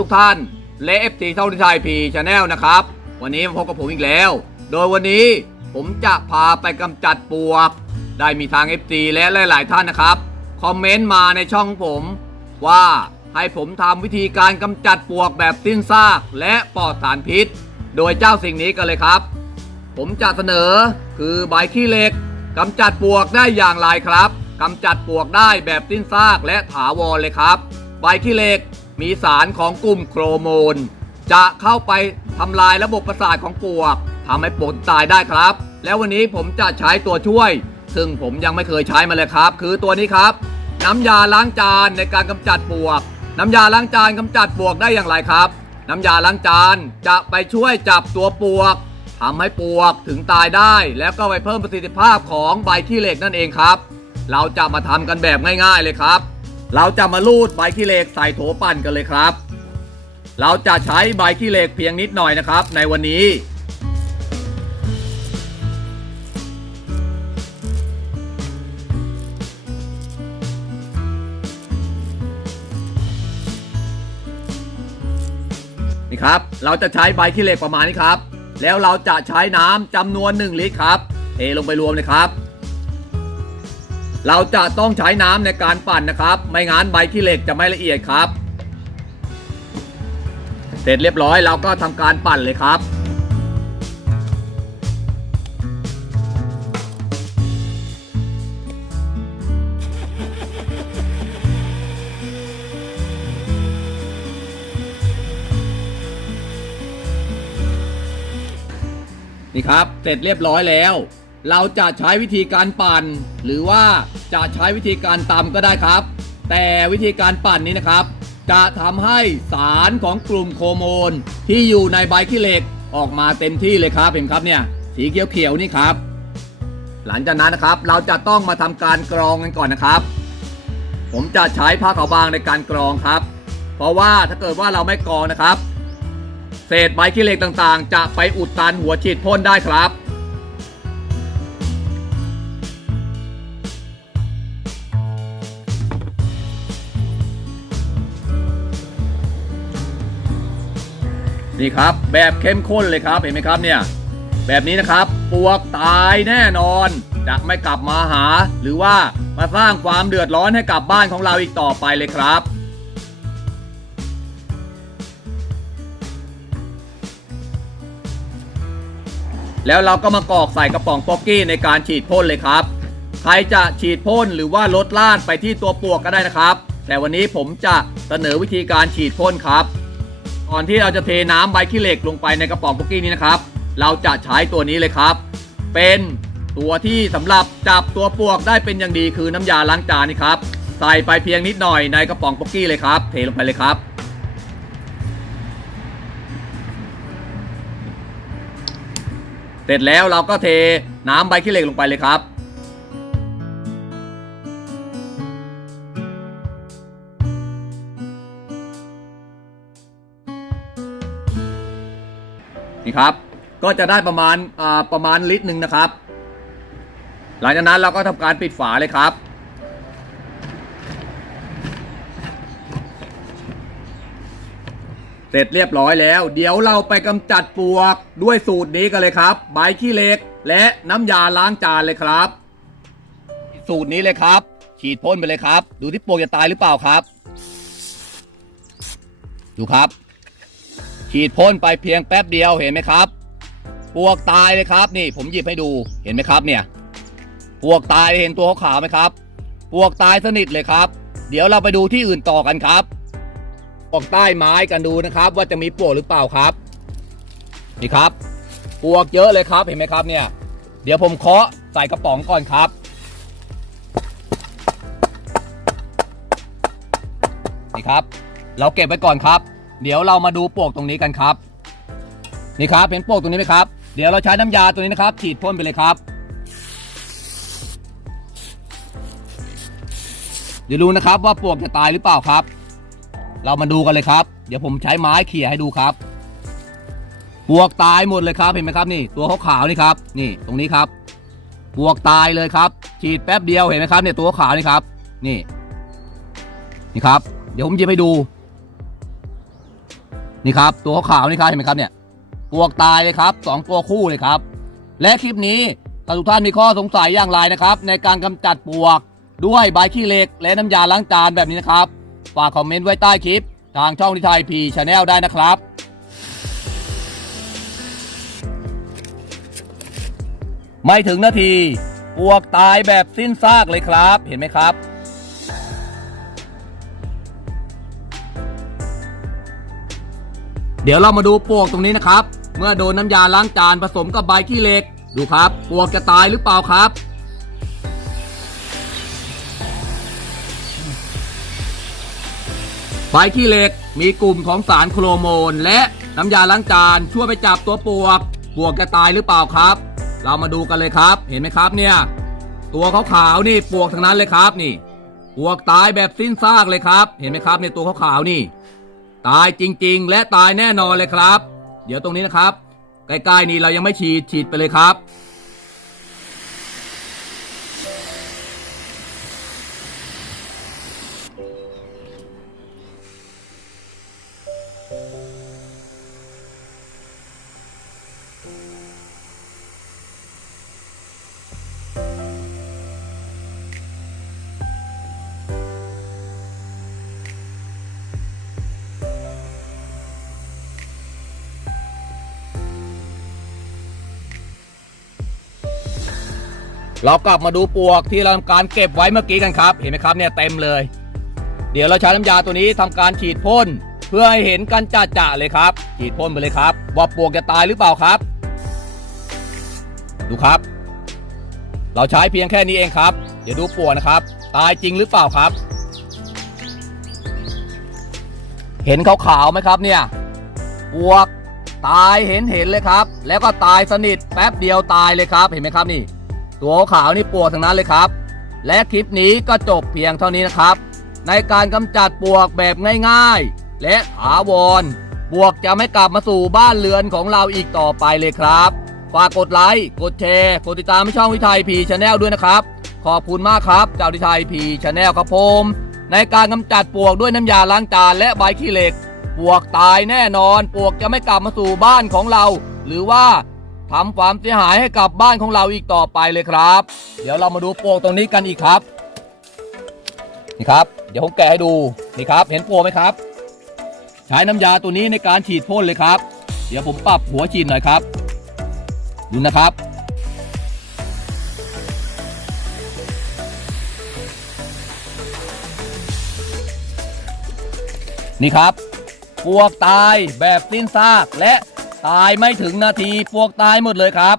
ทุกท่าน และเอฟซีเท่าที่ไทยพีชาแนลนะครับ วันนี้มาพบกับผมอีกแล้ว โดยวันนี้ผมจะพาไปกำจัดปวก ได้มีทาง FC และหลาย ๆ ท่านนะครับ คอมเมนต์มาในช่องผม ว่าให้ผมทำวิธีการกำจัดปวกแบบสิ้นซากและปลอดสารพิษ โดยเจ้าสิ่งนี้กันเลยครับ ผมจะเสนอคือใบขี้เหล็กกำจัดปวกได้อย่างไรครับกำจัดปวกได้แบบสิ้นซากและถาวรเลยครับ ใบขี้เหล็ก มีสารของกลุ่มโครโมน จะเข้าไปทำลายระบบประสาทของปวกทำให้ปลวกตายได้ครับ แล้ววันนี้ผมจะใช้ตัวช่วย ซึ่งผมยังไม่เคยใช้มาเลยครับ คือตัวนี้ครับ น้ำยาล้างจานในการกำจัดปวก น้ำยาล้างจานกำจัดปวกได้อย่างไรครับ น้ำยาล้างจานจะไปช่วยจับตัวปวกทำให้ปวกถึงตายได้ แล้วก็ไปเพิ่มประสิทธิภาพของใบขี้เหล็กนั่นเองครับ เราจะมาทำกันแบบง่าย ๆเลยครับ เราจะมาลูดใบขี้เหล็กใส่โถปั่นกันเลยครับ เราจะใช้ใบขี้เหล็กเพียงนิดหน่อยนะครับ ในวันนี้ นี่ครับ เราจะใช้ใบขี้เหล็กประมาณนี้ครับ แล้วเราจะใช้น้ำจำนวน 1 ลิตรครับ เทลงไปรวมเลยครับ เราจะต้องใช้น้ำในการปั่นนะครับ ไม่งั้นใบขี้เหล็กจะไม่ละเอียดครับ เสร็จเรียบร้อยเราก็ทำการปั่นเลยครับนี่ครับ เสร็จเรียบร้อยแล้ว เราจะใช้วิธีการปั่น หรือว่าจะใช้วิธีการตำก็ได้ครับ แต่วิธีการปั่นนี้นะครับ จะทำให้สารของกลุ่มโครโมนที่อยู่ในใบขี้เหล็กออกมาเต็มที่เลยครับเห็นครับเนี่ยสีเขียวๆนี่ครับ หลังจากนั้นนะครับเราจะต้องมาทำการกรองกันก่อนนะครับ ผมจะใช้ผ้าขาวบางในการกรองครับ เพราะว่าถ้าเกิดว่าเราไม่กรองนะครับ เศษใบขี้เหล็กต่างๆ จะไปอุดตันหัวฉีดพ่นได้ครับ นี่ครับ แบบเข้มข้นเลยครับเห็นไหมครับเนี่ยแบบนี้นะครับปวกตายแน่นอน จะไม่กลับมาหา หรือว่ามาสร้างความเดือดร้อนให้กับบ้านของเราอีกต่อไปเลยครับแล้วเราก็มากรอกใส่กระป๋องป๊อกกี้ในการฉีดพ่นเลยครับ ใครจะฉีดพ่นหรือว่าลดลาดไปที่ตัวปวกก็ได้นะครับ แต่วันนี้ผมจะเสนอวิธีการฉีดพ่นครับ ก่อนที่เราจะเทน้ำใบขี้เหล็กลงไปในกระป๋องป๊อกกี้นี้นะครับ เราจะใช้ตัวนี้เลยครับ เป็นตัวที่สำหรับจับตัวปวกได้เป็นอย่างดีคือน้ำยาล้างจานนี่ครับใส่ไปเพียงนิดหน่อยในกระป๋องป๊อกกี้เลยครับ เทลงไปเลยครับเสร็จแล้วเราก็เทน้ำใบขี้เหล็กลงไปเลยครับ นี่ครับ ก็จะได้ประมาณอ่าประมาณลิตรหนึ่งนะครับ หลังจากนั้นเราก็ทำการปิดฝาเลยครับ เสร็จเรียบร้อยแล้ว เดี๋ยวเราไปกำจัดปลวกด้วยสูตรนี้กันเลยครับ ใบขี้เหล็ก และน้ำยาล้างจานเลยครับ สูตรนี้เลยครับ ฉีดพ่นไปเลยครับ ดูที่ปลวกจะตายหรือเปล่าครับ ดูครับ ฉีดพ่นไปเพียงแป๊บเดียวเห็นไหมครับปวกตายเลยครับนี่ผมหยิบให้ดูเห็นไหมครับเนี่ยปวกตายเห็นตัวขาวๆไหมครับปวกตายสนิทเลยครับ เดี๋ยวเราไปดูที่อื่นต่อกันครับออกใต้ไม้กันดูนะครับ ว่าจะมีปวกหรือเปล่าครับนี่ครับปวกเยอะเลยครับเห็นไหมครับเนี่ย เดี๋ยวผมเคาะใส่กระป๋องก่อนครับนี่ครับ เราเก็บไว้ก่อนครับ เดี๋ยวเรามาดูปลวกตรงนี้กันครับ นี่ครับเห็นปลวกตรงนี้ไหมครับ เดี๋ยวเราใช้น้ำยาตัวนี้นะครับฉีดพ่นไปเลยครับเดี๋ยวดูนะครับว่าปลวกจะตายหรือเปล่าครับ เรามาดูกันเลยครับ เดี๋ยวผมใช้ไม้เขี่ยให้ดูครับปลวกตายหมดเลยครับเห็นไหมครับนี่ ตัวขาวๆนี่ครับ นี่ตรงนี้ครับปลวกตายเลยครับ ฉีดแป๊บเดียวเห็นไหมครับเนี่ยตัวขาวนี่ครับ นี่ นี่ครับ เดี๋ยวผมหยิบให้ดู นี่ครับ ตัวขาวนี่ครับเห็นไหมครับเนี่ยปลวกตายเลยครับสองตัวคู่เลยครับ และคลิปนี้ถ้าทุกท่านมีข้อสงสัยอย่างไรนะครับ ในการกำจัดปลวกด้วยใบขี้เหล็ก และน้ำยาล้างจานแบบนี้นะครับ ฝากคอมเมนต์ไว้ใต้คลิป ทางช่องทิทายพีชาแนลได้นะครับไม่ถึงนาทีปลวกตายแบบสิ้นซากเลยครับ เห็นไหมครับ เดี๋ยวเรามาดูปลวกตรงนี้นะครับ เมื่อโดนน้ำยาล้างจานผสมกับใบขี้เหล็ก ดูครับปลวกจะตายหรือเปล่าครับ ใบขี้เหล็กมีกลุ่มของสารโครโมน และน้ำยาล้างจานช่วยไปจับตัวปลวกปลวกจะตายหรือเปล่าครับ เรามาดูกันเลยครับ เห็นไหมครับเนี่ย ตัวขาวๆนี่ปลวกทั้งนั้นเลยครับนี่ปลวกตายแบบสิ้นซากเลยครับ เห็นไหมครับในตัวขาวๆนี่ ตายจริง ๆ และตายแน่นอนเลยครับ เดี๋ยวตรงนี้นะครับใกล้ๆนี้เรายังไม่ฉีดฉีดไปเลยครับ เรากลับมาดูปวกที่เราทำการเก็บไว้เมื่อกี้กันครับ เห็นไหมครับเนี่ยเต็มเลย เดี๋ยวเราใช้น้ำยาตัวนี้ทำการฉีดพ่นเพื่อให้เห็นกันจ่าๆเลยครับ ฉีดพ่นไปเลยครับว่าปวกจะตายหรือเปล่าครับ ดูครับ เราใช้เพียงแค่นี้เองครับ เดี๋ยวดูปวกนะครับ ตายจริงหรือเปล่าครับ เห็นขาวๆไหมครับเนี่ยปวกตายเห็นเห็นเลยครับ แล้วก็ตายสนิทแป๊บเดียวตายเลยครับเห็นไหมครับนี่ ตัวขาวนี่ปวกทั้งนั้นเลยครับ และคลิปนี้ก็จบเพียงเท่านี้นะครับ ในการกำจัดปวกแบบง่ายๆ และถาวรปวกจะไม่กลับมาสู่บ้านเรือนของเราอีกต่อไปเลยครับ ฝากกดไลค์กดแชร์กดติดตามช่องวิทัยพีชาแนลด้วยนะครับ ขอบคุณมากครับเจ้าวิทัยพีชาแนลครับผมในการกำจัดปวกด้วยน้ำยาล้างจานและใบขี้เหล็ก ปวกตายแน่นอน ปวกจะไม่กลับมาสู่บ้านของเรา หรือว่า ทำความเสียหายให้กับบ้านของเราอีกต่อไปเลยครับ เดี๋ยวเรามาดูโปลวกตรงนี้กันอีกครับ นี่ครับ เดี๋ยวผมแกะให้ดู นี่ครับ เห็นโปลวกไหมครับ ใช้น้ำยาตัวนี้ในการฉีดพ่นเลยครับ เดี๋ยวผมปรับหัวฉีดหน่อยครับ ดูนะครับ นี่ครับปวกตายแบบสิ้นซากและ ตายไม่ถึงนาทีพวกตายหมดเลยครับ